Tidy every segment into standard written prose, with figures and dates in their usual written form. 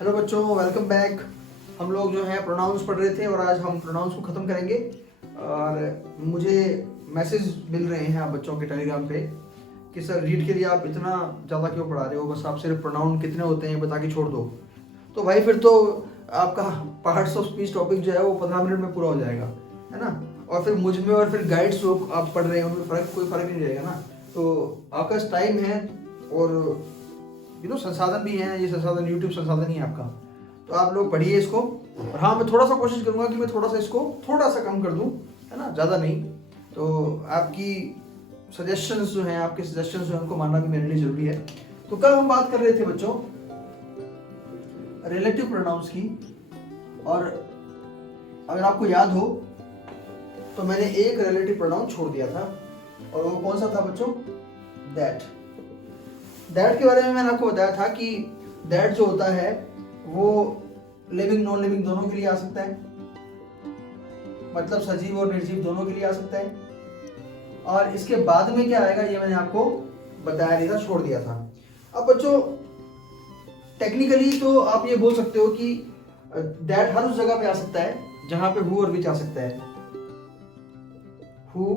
Hello बच्चों, welcome back. हम लोग जो है प्रोनाउंस पढ़ रहे थे और आज हम प्रोनाउंस को ख़त्म करेंगे। और मुझे मैसेज मिल रहे हैं आप बच्चों के टेलीग्राम पे कि सर रीड के लिए आप इतना ज़्यादा क्यों पढ़ा रहे हो, बस आप सिर्फ प्रोनाउन कितने होते हैं बता के छोड़ दो। तो भाई फिर तो आपका पार्ट्स ऑफ स्पीच टॉपिक जो है वो 15 मिनट में पूरा हो जाएगा, है ना। और फिर मुझ में और फिर गाइड्स जो आप पढ़ रहे हैं उनमें कोई फ़र्क नहीं रहेगा ना। तो आपका पास टाइम है और संसाधन भी हैं, ये संसाधन यूट्यूब संसाधन ही है आपका। तो आप लोग पढ़िए इसको। और हाँ, मैं थोड़ा सा कोशिश करूंगा कि मैं थोड़ा सा इसको थोड़ा सा कम कर दूं, है ना, ज़्यादा नहीं। तो आपकी सजेशंस जो हैं, आपके सजेशंस जो हैं उनको मानना भी मेरे लिए ज़रूरी है। तो कल हम बात कर रहे थे बच्चों रिलेटिव प्रोनाउंस की, और अगर आपको याद हो तो मैंने एक रिलेटिव प्रोनाउन छोड़ दिया था, और वो कौन सा था बच्चों? दैट। दैट के बारे में मैंने आपको बताया था कि दैट जो होता है वो लिविंग नॉन लिविंग दोनों के लिए आ सकता है, मतलब सजीव और निर्जीव दोनों के लिए आ सकता है। और इसके बाद में क्या आएगा ये मैंने आपको बताया नहीं था, छोड़ दिया था। अब बच्चों टेक्निकली तो आप ये बोल सकते हो कि दैट हर उस जगह पे आ सकता है जहां पे हु और विच आ सकता है। हु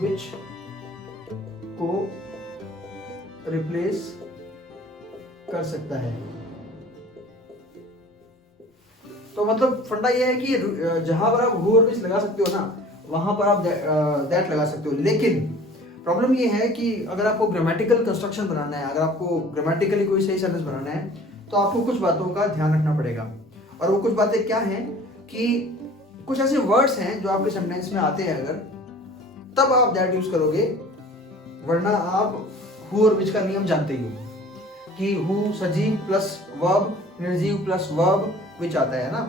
विच को रिप्लेस कर सकता है। तो मतलब फंडा ये है कि जहां पर आप हु और विच लगा सकते हो ना, वहां पर आप दैट लगा सकते हो। लेकिन प्रॉब्लम ये है कि अगर आपको ग्रामेटिकल कंस्ट्रक्शन बनाना है, अगर आपको ग्रामेटिकली कोई सही सेंटेंस बनाना है, तो आपको कुछ बातों का ध्यान रखना पड़ेगा। और वो कुछ बातें क्या हैं कि कुछ ऐसे वर्ड्स हैं जो आपके सेंटेंस में आते हैं, अगर तब आप दैट यूज करोगे, वरना आप हु और विच का नियम जानते ही हो कि हु सजीव प्लस वर्ब, निर्जीव प्लस वर्ब, विच आता है ना।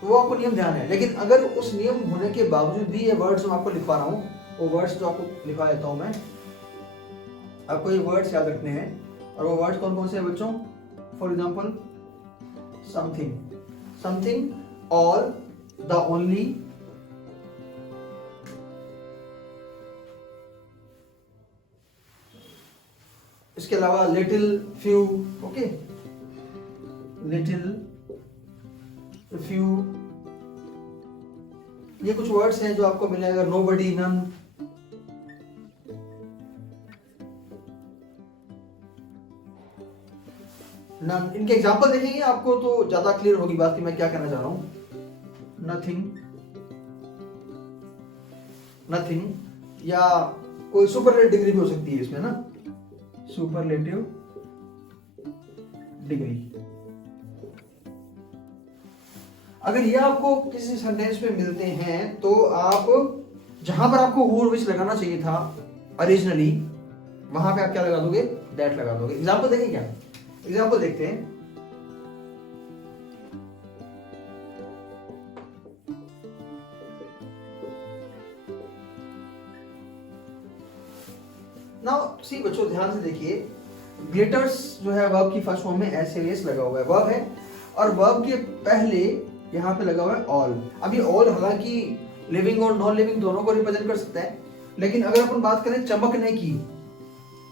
तो वो आपको नियम ध्यान है। लेकिन अगर उस नियम होने के बावजूद भी ये वर्ड्स मैं आपको लिखवा रहा हूँ, वो वर्ड्स तो आपको लिखवा देता हूँ मैं। आपको ये वर्ड्स याद रखने हैं, और वो वर्ड्स कौन कौन से हैं बच्चों? For example something, something, all, the only, इसके अलावा little, few, okay, little, few, ये कुछ वर्ड्स हैं जो आपको मिलेगा। नोबडी, नन, नन, इनके एग्जांपल देखेंगे आपको तो ज्यादा क्लियर होगी बात कि मैं क्या कहना चाह रहा हूं। नथिंग, नथिंग, या कोई सुपरलेटिव डिग्री भी हो सकती है इसमें ना, सुपरलेटिव डिग्री। अगर ये आपको किसी सेंटेंस में मिलते हैं तो आप जहां पर आपको हु और विच लगाना चाहिए था ओरिजिनली, वहां पे आप क्या लगा दोगे? दैट लगा दोगे। एग्जांपल देखें क्या? एग्जांपल देखते हैं। नाउ सी बच्चों, ध्यान से देखिए, ग्लिटर्स जो है वर्ब की फर्स्ट फॉर्म में एस लगा हुआ है, वर्ब है, और वर्ब के पहले यहाँ पे लगा हुआ है ऑल। अभी ऑल हालांकि लिविंग और नॉन लिविंग दोनों को रिप्रेजेंट कर सकता है, लेकिन अगर अपन बात करें चमकने की,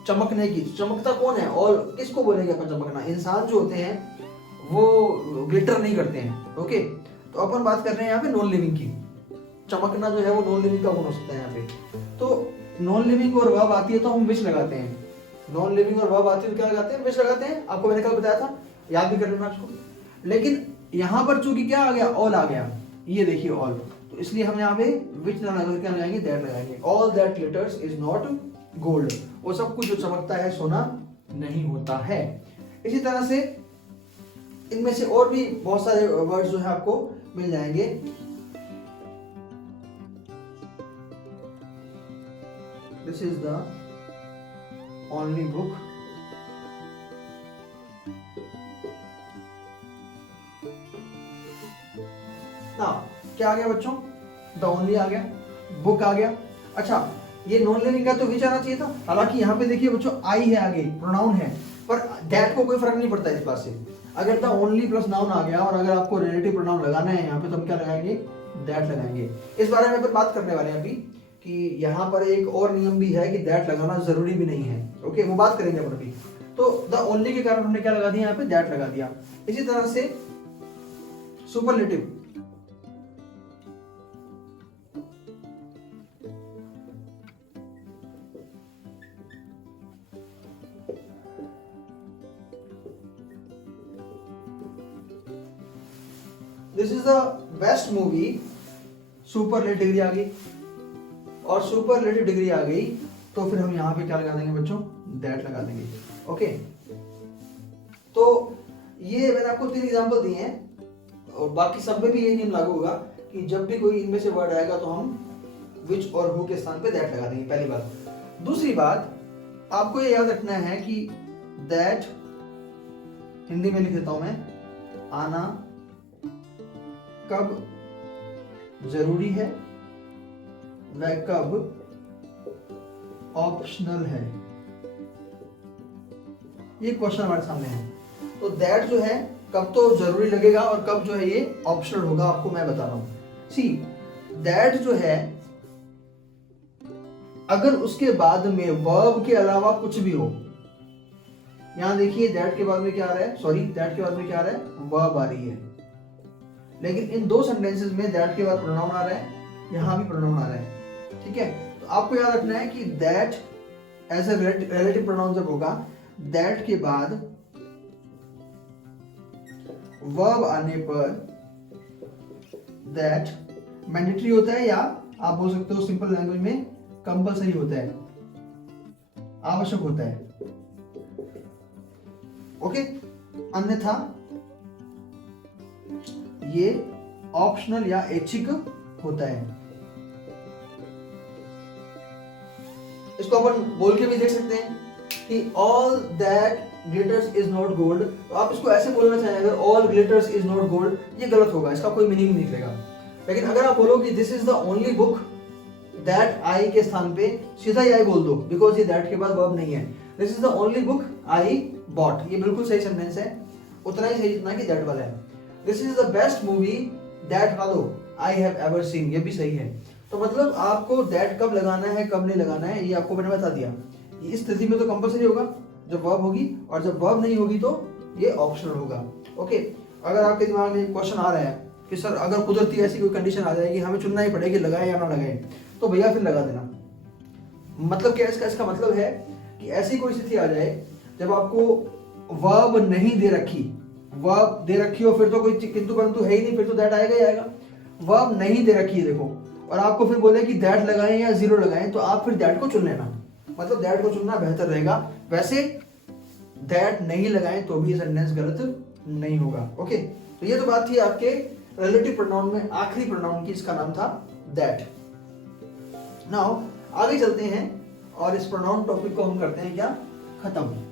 चमकने की, चमकता कौन है? ऑल। किसको बोलेंगे अपन चमकना? इंसान जो होते हैं वो ग्लिटर नहीं करते हैं, ओके। तो अपन बात कर रहे हैं यहाँ पे नॉन लिविंग की। चमकना जो है वो नॉन लिविंग का गुण हो सकता है यहाँ पे। तो नॉन लिविंग और वर्ब आती है तो हम विच लगाते हैं। नॉन लिविंग और वर्ब आती है तो क्या लगाते हैं? विच लगाते हैं। आपको मैंने कल बताया था, याद भी कर लेना आपको। लेकिन यहाँ पर चूंकि क्या आ गया? ऑल आ गया, ये देखिए ऑल, तो इसलिए हम यहाँ पे विच ना लगा क्या लगाएंगे? दैट लगाएंगे। All that glitters is not gold, वो सब कुछ जो चमकता है सोना नहीं होता है। इसी तरह से इनमें से और भी बहुत सारे वर्ड्स जो है आपको मिल जाएंगे। This is the only book, ना क्या आ गया बच्चों? द ओनली आ गया, बुक आ गया। अच्छा, ये नॉन लिविंग का तो विच आना चाहिए था। हालांकि यहाँ पे देखिए बच्चों आई है आगे, प्रोनाउन है, पर दैट को कोई फर्क नहीं पड़ता इस बात से। अगर द ओनली प्लस नाउन आ गया और अगर आपको रिलेटिव प्रोनाउन लगाना है यहाँ पे, तो हम क्या लगाएंगे? दैट लगाएंगे। इस बारे में अपन बात करने वाले हैं अभी कि यहाँ पर एक और नियम भी है कि दैट लगाना जरूरी भी नहीं है, ओके, वो बात करेंगे अपन अभी। तो द ओनली के कारण हमने क्या लगा दिया, यहाँ पे दैट लगा दिया। इसी तरह से superlative, this is the best movie, superlative degree आ गई, और सुपरलेटिव डिग्री आ गई तो फिर हम यहाँ पे क्या लगा देंगे बच्चों, दैट लगा देंगे। ओके, तो ये मैंने आपको 3 एग्जांपल दिए हैं, और बाकी सब में भी यही नियम लागू होगा कि जब भी कोई इनमें से वर्ड आएगा तो हम विच और हु के स्थान पे दैट लगा देंगे, पहली बात। दूसरी बात, आपको ये याद रखना है कि दैट हिंदी में लिख देता हूं मैं, आना कब जरूरी है व कब ऑप्शनल है, ये क्वेश्चन हमारे सामने है। तो दैट जो है कब तो जरूरी लगेगा और कब जो है ये ऑप्शनल होगा, आपको मैं बता रहा हूं। सी, दैट जो है अगर उसके बाद में वर्ब के अलावा कुछ भी हो, यहां देखिए दैट के बाद में क्या आ रहा है, सॉरी दैट के बाद में क्या आ रहा है, वर्ब आ रही है, लेकिन इन 2 सेंटेंसेस में दैट के बाद प्रोनाउन आ रहा है, यहां भी प्रोनाउन आ रहा है। ठीक है, तो आपको याद रखना है कि that as a relative pronoun जब होगा, दैट के बाद वर्ब आने पर दैट मैंडेटरी होता है, या आप बोल सकते हो सिंपल लैंग्वेज में कंपलसरी होता है, आवश्यक होता है। ओके, अन्यथा ये ऑप्शनल या ऐच्छिक होता है। इसको अपन बोल के भी देख सकते हैं कि all that glitters is not gold, तो आप इसको ऐसे बोलना चाहें अगर all glitters is not gold, ये गलत होगा, इसका कोई मीनिंग नहीं निकलेगा। लेकिन अगर आप बोलो कि this is the only book that I के स्थान पे सीधा ही आई बोल दो, बिकॉज ये दैट के बाद वर्ब नहीं है, this is the only book I bought, ये बिल्कुल सही सेंटेंस है, उतना ही सही जितना कि दैट वाला है। This is the best movie that वालो आई हैव एवर सीन, ये भी सही है। तो मतलब आपको दैट कब लगाना है कब नहीं लगाना है ये आपको मैंने बता दिया। इस स्थिति में तो कंपलसरी होगा जब वर्ब होगी, और जब वर्ब नहीं होगी तो ये ऑप्शनल होगा। ओके, अगर आपके दिमाग में क्वेश्चन आ रहा है कि सर अगर कुदरती ऐसी कोई कंडीशन आ जाएगी हमें चुनना ही पड़ेगा लगाए या ना लगाए, तो भैया फिर लगा देना। मतलब क्या इसका मतलब है कि ऐसी कोई स्थिति आ जाए जब आपको वर्ब नहीं दे रखी, वर्ब दे रखी हो फिर तो कोई किंतु परंतु है ही नहीं, फिर तो दैट आएगा ही आएगा। वर्ब नहीं दे रखी है देखो, और आपको फिर बोले कि दैट लगाएं या जीरो लगाएं, तो आप फिर दैट को चुन लेना, मतलब दैट को चुनना बेहतर रहेगा। वैसे दैट नहीं लगाएं तो भी ये सेंटेंस गलत नहीं होगा। ओके, तो ये तो बात थी आपके रिलेटिव प्रोनाउन में आखिरी प्रोनाउन की, इसका नाम था दैट। नाउ आगे चलते हैं और इस प्रोनाउन टॉपिक को हम करते हैं क्या, खत्म।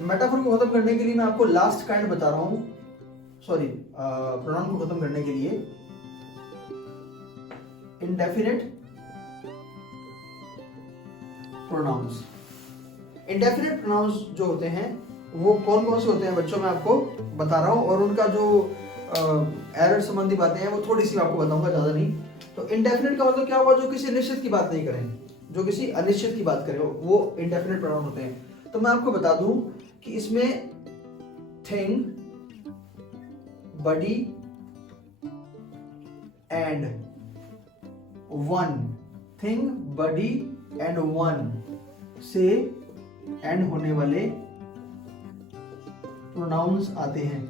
मेटाफोर को खत्म करने के लिए मैं आपको लास्ट काइंड बता रहा हूं, सॉरी प्रोनाउन को खत्म करने के लिए इंडेफिनिट प्रोनाउंस। इंडेफिनिट प्रोनाउंस जो होते हैं वो कौन कौन से होते हैं बच्चों, मैं आपको बता रहा हूं, और उनका जो एरर संबंधी बातें हैं वो थोड़ी सी आपको बताऊंगा, ज्यादा नहीं। तो इंडेफिनिट का मतलब क्या हुआ, जो किसी निश्चित की बात नहीं करें, जो किसी अनिश्चित की बात करें, वो इंडेफिनिट प्रोनाउन होते हैं। तो मैं आपको बता दूं कि इसमें thing, body and one, thing body and one से एंड होने वाले प्रोनाउंस आते हैं।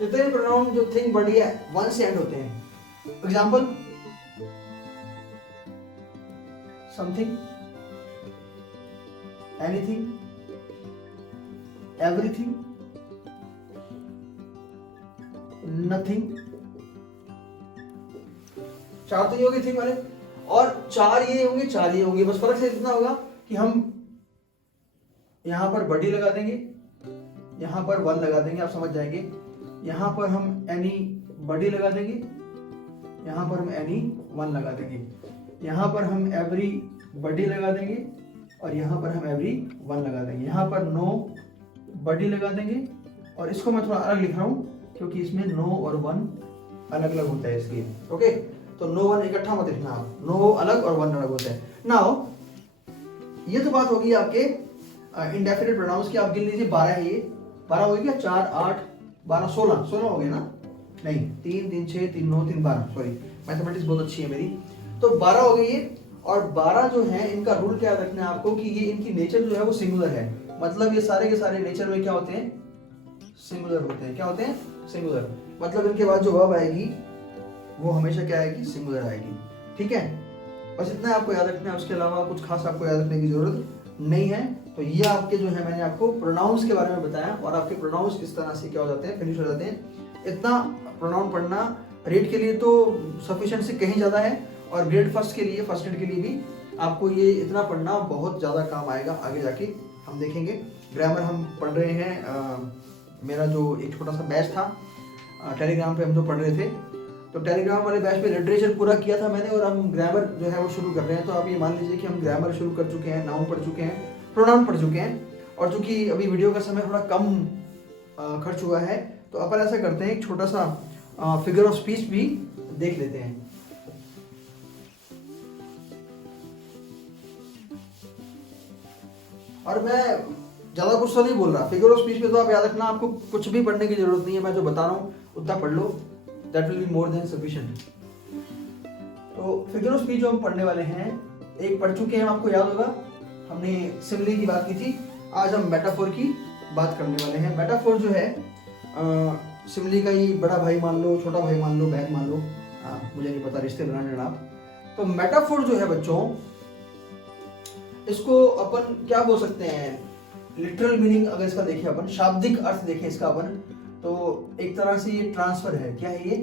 जितने प्रोनाउन जो थिंग बडी है वन से एंड होते हैं, example something, anything, everything, nothing। 4 तो ये होंगे थिंग वाले, और 4 ये होंगे, 4 ये होंगे। बस फर्क से इतना होगा कि हम यहां पर बडी लगा देंगे, यहां पर वन लगा देंगे, आप समझ जाएंगे। यहां पर हम एनी बडी लगा देंगे, यहाँ पर हम एनी वन लगा देंगे, यहाँ पर हम एवरी बडी लगा देंगे और यहाँ पर हम एवरी वन लगा देंगे, यहाँ पर नो बडी लगा देंगे। और इसको मैं थोड़ा अलग लिख रहा हूँ क्योंकि इसमें नो और वन अलग अलग होता है इसलिए। ओके, तो नो वन इकट्ठा मत लिखना आप, नो अलग और वन अलग होता है। नाउ ये तो बात होगी आपके इंडेफिनिट प्रोनाउंस की। आप गिन लीजिए 12 है, ये 12 हो गया, 4 8 12 16 हो गए ना, नहीं 3 3 6 3 9 3 12, सॉरी मैथमेटिक्स बहुत अच्छी है मेरी। तो 12 हो गई ये। और 12 जो है इनका रूल क्या रखना है आपको कि ये इनकी नेचर जो है वो सिंगुलर है, मतलब ये सारे के सारे नेचर में क्या होते हैं, सिंगुलर होते हैं। क्या होते हैं, सिंगुलर, मतलब इनके बाद जो वर्ब आएगी वो हमेशा क्या आएगी, सिंगुलर आएगी। ठीक है, बस इतना आपको याद रखना है, उसके अलावा कुछ खास आपको याद रखने की जरूरत नहीं है। तो ये आपके जो है मैंने आपको प्रोनाउंस के बारे में बताया और आपके प्रोनाउंस किस तरह से क्या हो जाते हैं, फिनिश हो जाते हैं। इतना प्रोनाउन पढ़ना रीड के लिए तो सफिशिएंट से कहीं ज़्यादा है, और ग्रेड फर्स्ट के लिए, फर्स्ट रीड के लिए भी आपको ये इतना पढ़ना बहुत ज़्यादा काम आएगा आगे जाके, हम देखेंगे। ग्रामर हम पढ़ रहे हैं, मेरा जो एक छोटा सा बैच था टेलीग्राम पे हम जो पढ़ रहे थे, तो टेलीग्राम वाले बैच में लिटरेचर पूरा किया था मैंने और हम ग्रामर जो है वो शुरू कर रहे हैं। तो आप ये मान लीजिए कि हम ग्रामर शुरू कर चुके हैं, नाउन पढ़ चुके हैं, प्रोनाउन पढ़ चुके हैं। और चूंकि अभी वीडियो का समय थोड़ा कम खर्च हुआ है, तो अपन ऐसा करते हैं एक छोटा सा फिगर ऑफ स्पीच भी देख लेते हैं। और मैं ज्यादा कुछ तो नहीं बोल रहा, फिगर ऑफ स्पीच में तो आप याद रखना, आपको कुछ भी पढ़ने की जरूरत नहीं है, मैं जो बता रहा हूँ उतना पढ़ लो, that will be more than sufficient. तो फिगर ऑफ स्पीच जो हम पढ़ने वाले हैं, एक पढ़ चुके हैं, आपको याद होगा हमने सिमिली की बात की थी। आज हम मेटाफोर की बात करने वाले हैं। मेटाफोर जो है सिमिली का ही बड़ा भाई मान लो, छोटा भाई मान लो, बहन मान लो, मुझे नहीं पता, रिश्ते बना लेना आप। तो मेटाफोर जो है बच्चों, इसको अपन क्या बोल सकते हैं, लिटरल मीनिंग अगर इसका देखें अपन, शाब्दिक अर्थ देखें इसका अपन, तो एक तरह से ये ट्रांसफर है। क्या है ये,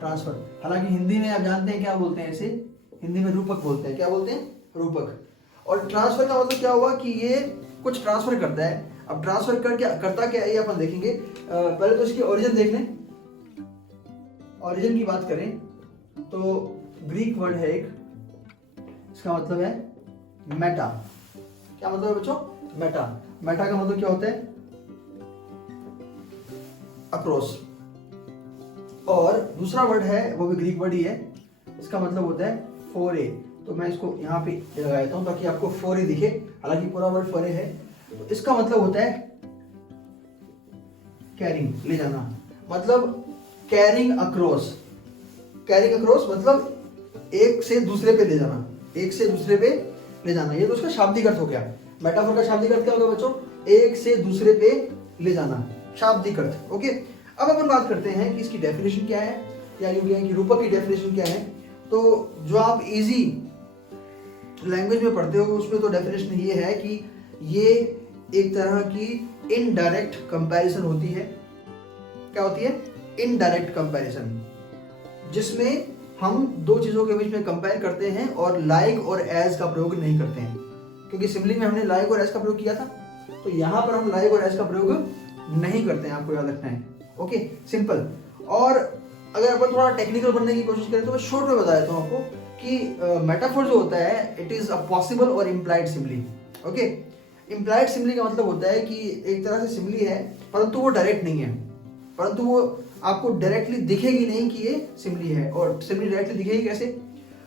ट्रांसफर। हालांकि हिंदी में आप जानते हैं क्या बोलते हैं इसे, हिंदी में रूपक बोलते हैं। क्या बोलते हैं, रूपक। और ट्रांसफर का मतलब क्या हुआ कि ये कुछ ट्रांसफर करता है। अब ट्रांसफर करता क्या है ये अपन देखेंगे। पहले तो इसकी ओरिजिन देख लें। ओरिजिन की बात करें तो ग्रीक वर्ड है एक, इसका मतलब है मेटा। क्या मतलब है बच्चों, मेटा। मेटा का मतलब क्या होता है, अक्रॉस। और दूसरा वर्ड है वो भी ग्रीक वर्ड ही है, इसका मतलब होता है फोरे। तो मैं इसको यहाँ पे लगा देता हूँ ताकि आपको फोरे दिखे, हालांकि पूरा वर्ड फोरे है। तो इसका मतलब होता है कैरिंग, ले जाना, मतलब कैरिंग अक्रॉस। कैरिंग अक्रॉस मतलब एक से दूसरे पे ले जाना, एक से दूसरे पे ले जाना। ये तो उसका शाब्दिक अर्थ हो गया। मेटाफोर का शाब्दिक अर्थ क्या होगा बच्चों, एक से दूसरे पे ले जाना, शाब्दिक अर्थ। ओके, अब अपन बात करते हैं कि इसकी डेफिनेशन क्या है, या यूं कहें कि रूपक की डेफिनेशन क्या है। तो जो आप इजी लैंग्वेज में पढ़ते हो उसमें तो डेफिनेशन ये है कि ये एक तरह की इनडायरेक्ट कंपैरिजन होती है। क्या होती है, इनडायरेक्ट कंपैरिजन, जिसमें हम दो चीजों के बीच में कंपेयर करते हैं और लाइक और एज का प्रयोग नहीं करते हैं। क्योंकि सिमिली में हमने लाइक और एज का प्रयोग किया था, तो यहाँ पर हम लाइक और एज का प्रयोग नहीं करते हैं, आपको याद रखना है। Okay, simple. और अगर अपन थोड़ा टेक्निकल बनने की कोशिश करें तो मैं शॉर्ट में बता देता हूँ आपको कि मेटाफोर जो होता है, इट इज अ पॉसिबल और implied simile. Okay, implied simile का मतलब होता है कि एक तरह से सिमिली है परंतु वो डायरेक्ट नहीं है, परंतु वो आपको डायरेक्टली दिखेगी नहीं कि ये सिमिली है। और सिमिली डायरेक्टली दिखेगी कैसे,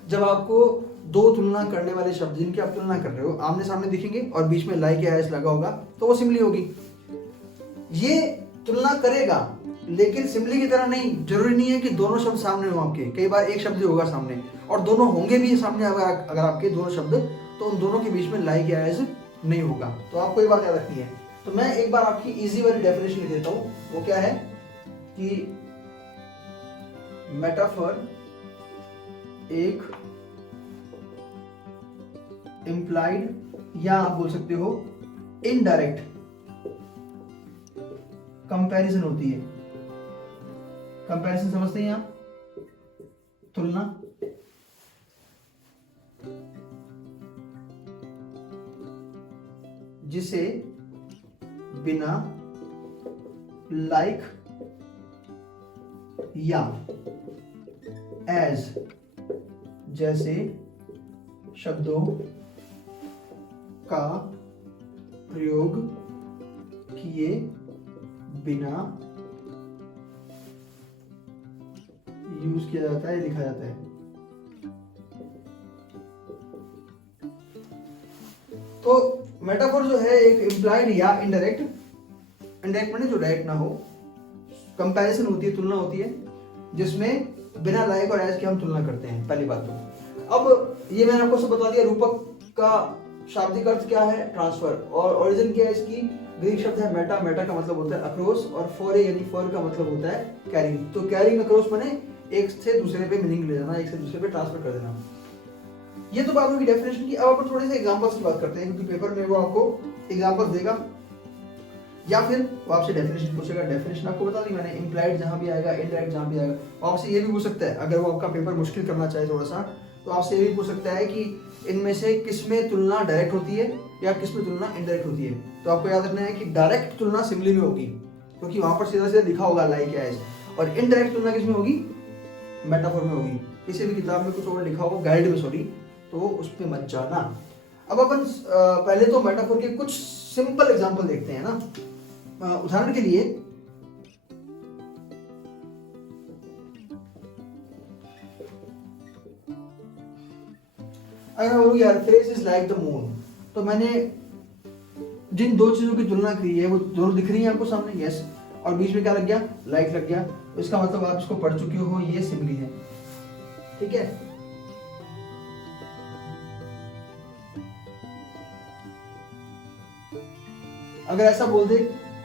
जब आपको दो तुलना करने वाले शब्द जिनकी आप तुलना कर रहे हो आमने सामने दिखेंगे और बीच में लाइक या एस लगा होगा, तो वो सिमिली होगी। ये तुलना करेगा लेकिन सिमिली की तरह नहीं, जरूरी नहीं है कि दोनों शब्द सामने हो आपके। कई बार एक शब्द होगा सामने और दोनों होंगे भी सामने, अगर आपके दोनों शब्द, तो उन दोनों के बीच में लाइक या एस नहीं होगा। तो आपको ये बात याद रखनी है। तो मैं एक बार आपकी इजी वाली डेफिनेशन लिख देता हूँ। वो क्या है कि मेटाफर एक इंप्लाइड या आप बोल सकते हो इनडायरेक्ट कंपैरिजन होती है। कंपैरिजन समझते हैं आप, तुलना। जिसे बिना लाइक या एज जैसे शब्दों का प्रयोग किए बिना यूज किया जाता है, लिखा जाता है। तो मेटाफोर जो है एक इम्प्लाइड या इनडायरेक्ट, इनडायरेक्ट माने जो डायरेक्ट ना हो, कंपैरिजन होती है, तुलना होती है, जिसमें बिना लाइक और एज के हम तुलना करते हैं, पहली बात तो। अब ये मैंने आपको सब बता दिया, रूपक का शाब्दिक अर्थ क्या है, ट्रांसफर, और ओरिजिन क्या है इसकी, ग्रीक शब्द है मेटा, मेटा का मतलब होता है अक्रॉस, और फोरे यानी फॉर का मतलब होता है कैरिंग। तो कैरिंग अक्रॉस माने एक से दूसरे पे मीनिंग ले जाना, एक से दूसरे पे ट्रांसफर कर देना। ये तो बात होगी डेफिनेशन की। अब अपन थोड़े से एग्जांपल्स की बात करते हैं, क्योंकि पेपर में वो आपको एग्जांपल देगा या फिर वो आपसे डेफिनेशन पूछेगा। डेफिनेशन आपको बता दी मैंने, इम्प्लाइड जहां भी आएगा, इनडायरेक्ट जहां भी आएगा। वो आपसे ये भी पूछ सकता है, अगर वो आपका पेपर मुश्किल करना चाहे थोड़ा सा, तो आपसे ये भी पूछ सकता है कि इनमें से किसमें तुलना डायरेक्ट होती है या किसमें तुलना इनडायरेक्ट होती है। तो आपको याद रखना है कि डायरेक्ट तुलना सिमिली में होगी, क्योंकि वहां पर सीधा सीधा लिखा होगा लाइक या एज, और इनडायरेक्ट तुलना किसमें होगी, मेटाफोर में होगी। किसी भी किताब में कुछ और लिखा हो, गाइड में सॉरी, तो उस पे मत जाना। अब अपन पहले तो मेटाफोर के कुछ सिंपल एग्जांपल देखते हैं ना। उदाहरण के लिए अगर मैं बोलूं यार face is like the moon, तो मैंने जिन दो चीजों की तुलना की है वो दोनों दिख रही है आपको सामने, यस, और बीच में क्या लग गया, लाइक लग गया। तो इसका मतलब आप इसको पढ़ चुके हो, ये सिमिली है, ठीक है। अगर ऐसा बोल दे,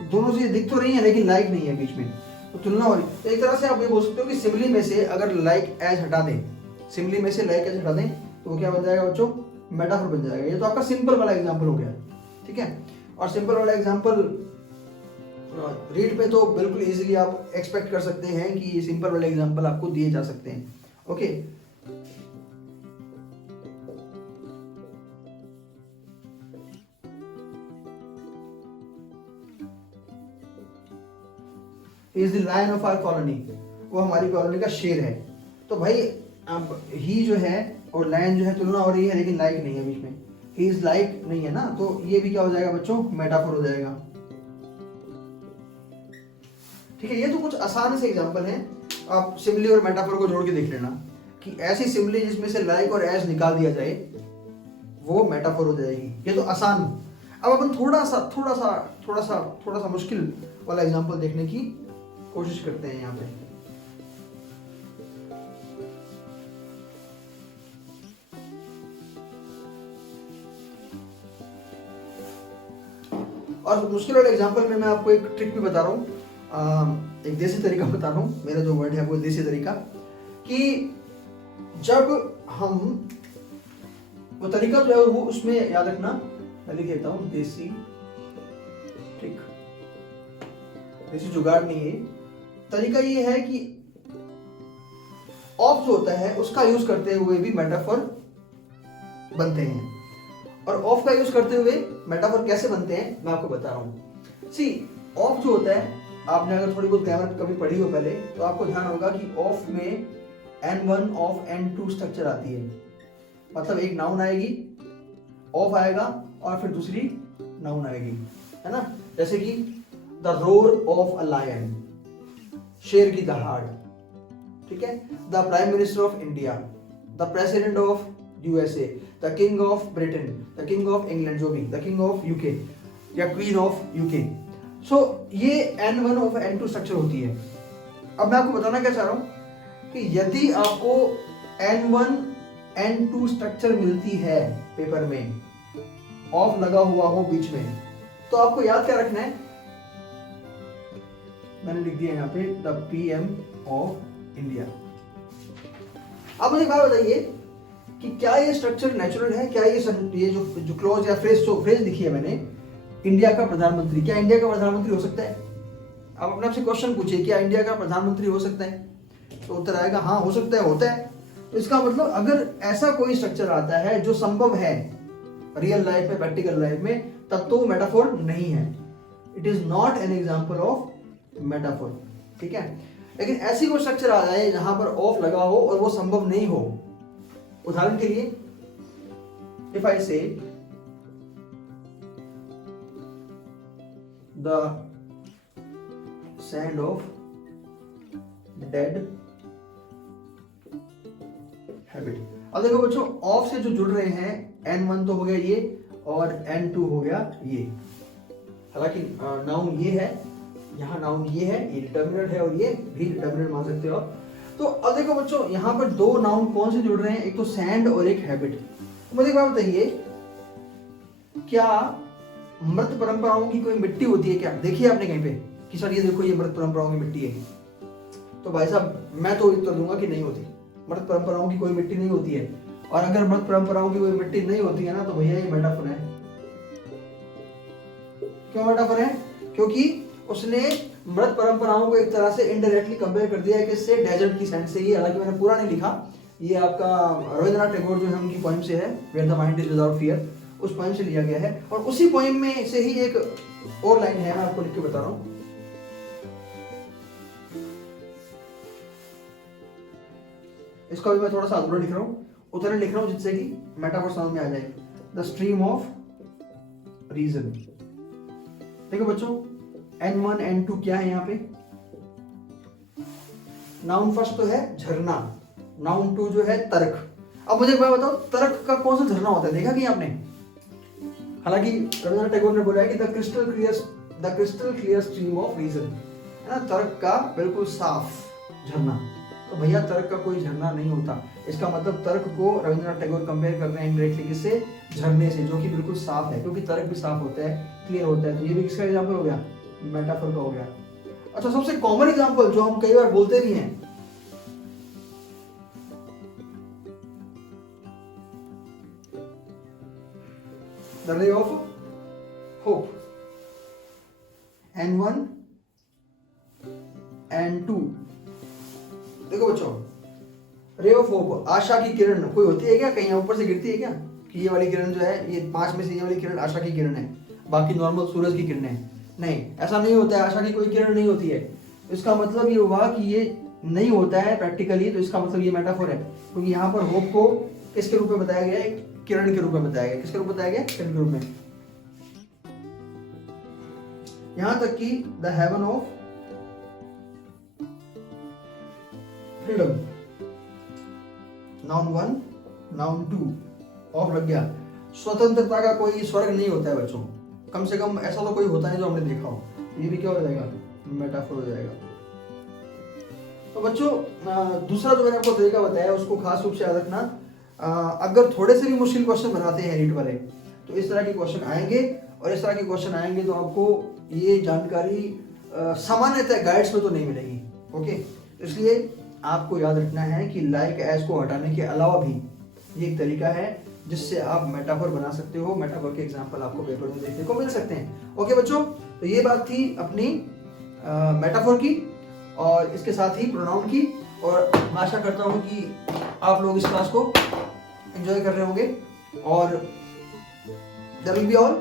दोनों चीजें दिख तो रही हैं लेकिन लाइक नहीं है बीच में, तो तुलना हो रही। तो एक तरह से आप ये बोल सकते हो कि सिमिली में से अगर लाइक एज हटा दें, सिमिली में से लाइक एज हटा दें, तो वो क्या बन जाएगा बच्चों, मेटाफोर बन जाएगा। ये तो आपका सिंपल वाला एग्जांपल हो गया, ठीक है। और सिंपल वाला एग्जांपल रीड पे तो बिल्कुल इजीली आप एक्सपेक्ट कर सकते हैं कि ये सिंपल वाले एग्जांपल आपको दिए जा सकते हैं, okay. Is the lion of our colony, वो हमारी कॉलोनी का शेर है। तो भाई अब ही जो है और लायन जो है तुलना हो रही है, लेकिन लाइक नहीं है बीच में, ही इज लाइक नहीं है ना, तो ये भी क्या हो जाएगा बच्चों, मेटाफोर हो जाएगा, ठीक है। ये तो कुछ आसान से एग्जांपल हैं, आप सिमिली और मेटाफोर को जोड़ के देख लेना कि ऐसी सिमिली जिसमें से लाइक और एज निकाल दिया जाए वो मेटाफोर हो जाएगी। ये तो आसान। अब अपन थोड़ा सा मुश्किल वाला एग्जांपल देखने की कोशिश करते हैं यहाँ पे। और मुश्किल वाले एग्जांपल में मैं आपको एक ट्रिक भी बता रहा हूँ, एक देसी तरीका बता रहा हूँ। मेरा जो वर्ड है वो देसी तरीका, कि जब हम वो तरीका जो है वो उसमें याद रखना, मैं लिख देता हूँ देसी ट्रिक, देसी जुगाड़ नहीं है। तरीका ये है कि ऑफ जो होता है उसका यूज करते हुए भी मेटाफोर बनते हैं, और ऑफ का यूज करते हुए मेटाफोर कैसे बनते हैं मैं आपको बता रहा हूं। सी ऑफ जो होता है, आपने अगर थोड़ी बहुत ग्रामर कभी पढ़ी हो पहले, तो आपको ध्यान होगा कि ऑफ में N1 ऑफ N2 स्ट्रक्चर आती है। मतलब एक नाउन आएगी, ऑफ आएगा, और फिर दूसरी नाउन आएगी, है ना। जैसे कि the roar of a lion, शेर की दहाड़, ठीक है। The prime minister of India, the president of USA, the king of Britain, the king of England, जो भी, द किंग ऑफ UK या क्वीन ऑफ UK। सो ये N1 ऑफ N2 स्ट्रक्चर होती है। अब मैं आपको बताना क्या चाह रहा हूं कि यदि आपको N1 N2 स्ट्रक्चर मिलती है पेपर में, ऑफ लगा हुआ हो बीच में, तो आपको याद क्या रखना है, मैंने लिख दिया यहाँ पे द PM ऑफ इंडिया। अब मुझे बात बताइए कि क्या ये स्ट्रक्चर नेचुरल है, क्या ये जो क्लॉज या फ्रेज लिखी है मैंने, इंडिया का प्रधानमंत्री, क्या इंडिया का प्रधानमंत्री हो सकता है? आप अपने आपसे क्वेश्चन पूछिए, क्या इंडिया का प्रधानमंत्री हो सकता है? तो उत्तर आएगा हाँ हो सकता है, होता है। तो इसका मतलब अगर ऐसा कोई स्ट्रक्चर आता है जो संभव है रियल लाइफ में, प्रैक्टिकल लाइफ में, तब तो वो मेटाफोर नहीं है, it is not an example of metaphor, ठीक है। लेकिन ऐसी कोई स्ट्रक्चर आ जाए जहां पर ऑफ लगा हो और वो संभव नहीं हो। उदाहरण के लिए इफ आई से the sand of dead habit. अब देखो बच्चों, ऑफ से जो जुड़ रहे हैं N1 तो हो गया ये और N2 हो गया ये। हालांकि नाउन ये है, यहाँ नाउन ये है, ये डिटर्मिनर है और ये भी डिटर्मिनर मान सकते हो आप। तो अब देखो बच्चों, यहाँ पर दो नाउन कौन से जुड़ रहे हैं, एक तो सैंड और एक हैबिट। मुझे एक बात बताइए, क्या मृत परंपराओं की कोई मिट्टी होती है क्या? देखिए आपने कहीं पे कि सर ये देखो ये मृत परंपराओं की मिट्टी है, तो भाई साहब मैं तो उत्तर दूंगा कि नहीं होती। मृत परंपराओं की कोई मिट्टी नहीं होती है। और अगर मृत परंपराओं की कोई मिट्टी नहीं होती है ना, तो भैया ये मेटाफर है। क्यों मेटाफर है? क्योंकि उसने मृत परंपराओं को एक तरह से इनडायरेक्टली कंपेयर कर दिया है किससे? डेजर्ट की सेंस से ही। हालांकि मैंने पूरा नहीं लिखा, ये आपका रविंद्रनाथ टैगोर जो है उनकी पोइम से है, where the mind is without fear, उस पोइम से लिया गया है। और उसी पोइम में से ही एक और लाइन है, मैं आपको लिख के बता रहा हूं। इसको भी मैं थोड़ा सा अधूरा लिख रहा हूं, उतना लिख रहा हूं जिससे कि मेटाफर समझ में आ जाए। The stream of reason. देखो बच्चों, N1 N2 क्या है यहाँ पे? नाउन फर्स्ट तो है झरना, नाउन 2 जो है तर्क। अब मुझे एक बात बताओ, तर्क का कौन सा झरना होता है, देखा कि आपने? हालांकि रविंद्रनाथ टैगोर ने बोला है कि the crystal clear stream of reason, है ना, तर्क का बिल्कुल साफ झरना। तो भैया तर्क का कोई झरना नहीं होता। इसका मतलब तर्क को रविंद्रनाथ टैगोर कंपेयर कर रहे हैं इनडायरेक्टली किससे? झरने से, जो कि बिल्कुल साफ है, क्योंकि तर्क भी साफ होता है, क्लियर होता है। तो ये भी किसका एग्जांपल हो गया? मेटाफर का हो गया। अच्छा, सबसे कॉमन एग्जांपल जो हम कई बार बोलते भी हैं, the ray of hope. N1 N2। देखो बच्चों, रे ऑफ होप, आशा की किरण कोई होती है क्या? कहीं ऊपर से गिरती है क्या कि ये वाली किरण जो है, ये 5 में से ये वाली किरण आशा की किरण है, बाकी नॉर्मल सूरज की किरणें हैं? नहीं, ऐसा नहीं होता है, आशा की कोई किरण नहीं होती है। इसका मतलब ये हुआ कि ये नहीं होता है प्रैक्टिकली, तो इसका मतलब ये मेटाफोर है, क्योंकि यहाँ पर होप को किसके रूप में बताया गया है? किरण के रूप में बताया गया। किसके रूप में बताया गया? किरण के रूप में। यहां तक कि the haven of freedom, noun 1 noun 2 of लग गया। स्वतंत्रता का कोई स्वर्ग नहीं होता है बच्चों, कम से कम ऐसा तो कोई होता है जो हमने देखा हो। ये भी क्या हो जाएगा? मेटाफोर हो जाएगा। तो बच्चों, दूसरा जो मैंने आपको तरीका बताया उसको खास रूप से याद रखना। अगर थोड़े से भी मुश्किल क्वेश्चन बनाते हैं रीट वाले, तो इस तरह के क्वेश्चन आएंगे, और इस तरह के क्वेश्चन आएंगे तो आपको ये जानकारी सामान्यतः गाइड्स में तो नहीं मिलेगी। ओके, इसलिए आपको याद रखना है कि लाइक एज को हटाने के अलावा भी ये एक तरीका है जिससे आप मेटाफोर बना सकते हो। मेटाफोर के एग्जाम्पल आपको पेपर में देखने को मिल सकते हैं। ओके बच्चों, तो ये बात थी अपनी मेटाफोर की और इसके साथ ही प्रोनाउन की, और आशा करता हूँ कि आप लोग इस क्लास को एंजॉय कर रहे होंगे। और that will be all.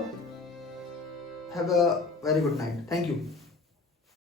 Have a very good night. Thank you.